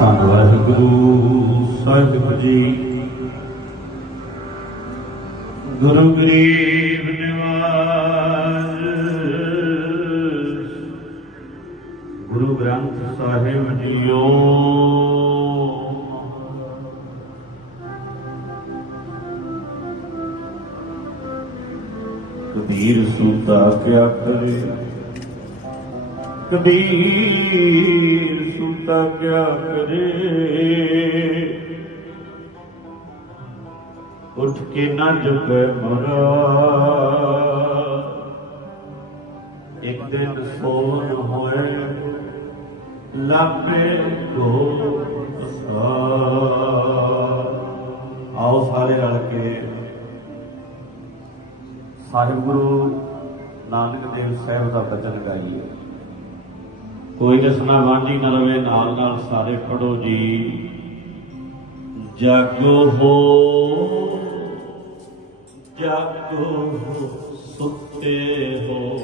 ਧੰਨ ਵਾਹਿਗੁਰੂ ਸਾਹਿਬ ਜੀ। ਗੁਰੂ ਗਰੀਬ ਨਿਵਾਜ ਗੁਰੂ ਗ੍ਰੰਥ ਸਾਹਿਬ ਜੀਓ। ਕਬੀਰ ਸੂਤਾ ਕਿਆ ਕਰੇ? ਕਬੀਰ ਸੁਤਾ ਕਿਆ ਕਰੇ ਉੱਠ ਕੇ ਨਾ ਜਪੈ ਮਰਾ। ਇੱਕ ਦਿਨ ਸੋਨ ਹੋਏ, ਲਾਪੇ ਕੋ ਆਓ ਸਾਰੇ ਰਲ ਕੇ ਸਾਹਿਬ ਗੁਰੂ ਨਾਨਕ ਦੇਵ ਸਾਹਿਬ ਦਾ ਬਚਨ ਗਾਈਏ। ਕੋਈ ਦਸਣਾ ਵਾਂਝੀ ਨਾ ਰਵੇ ਨਾਲ ਨਾਲ ਸਾਰੇ ਪੜੋ ਜੀ। ਜਾਗੋ ਹੋ ਜਾਗੋ ਹੋ, ਸੁੱਤੇ ਹੋ।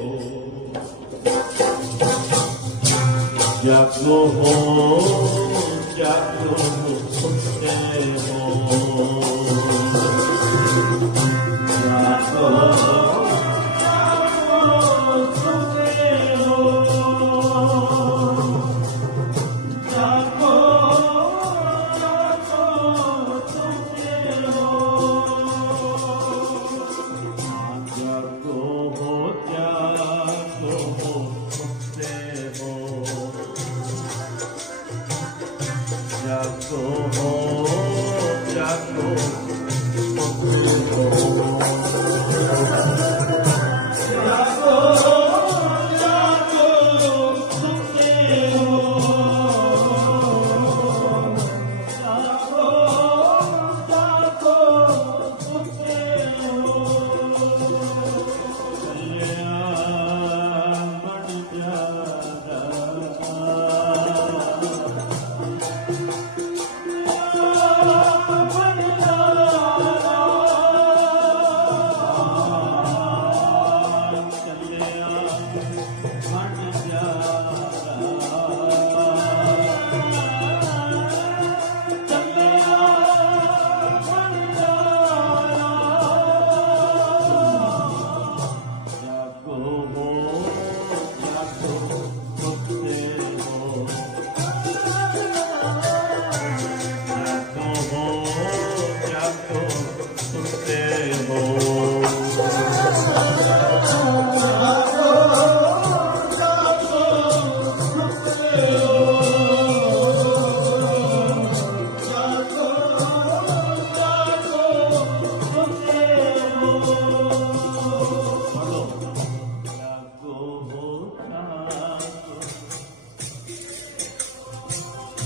ਜਾਗੋ ਹੋ ਜਾਗੋ ਹੋ, ਸੁੱਤੇ ਹੋ। ਜਾਗੋ ਹੋ। Jacob, Jacob, Jacob, Jacob,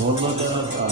ধন্যজনতা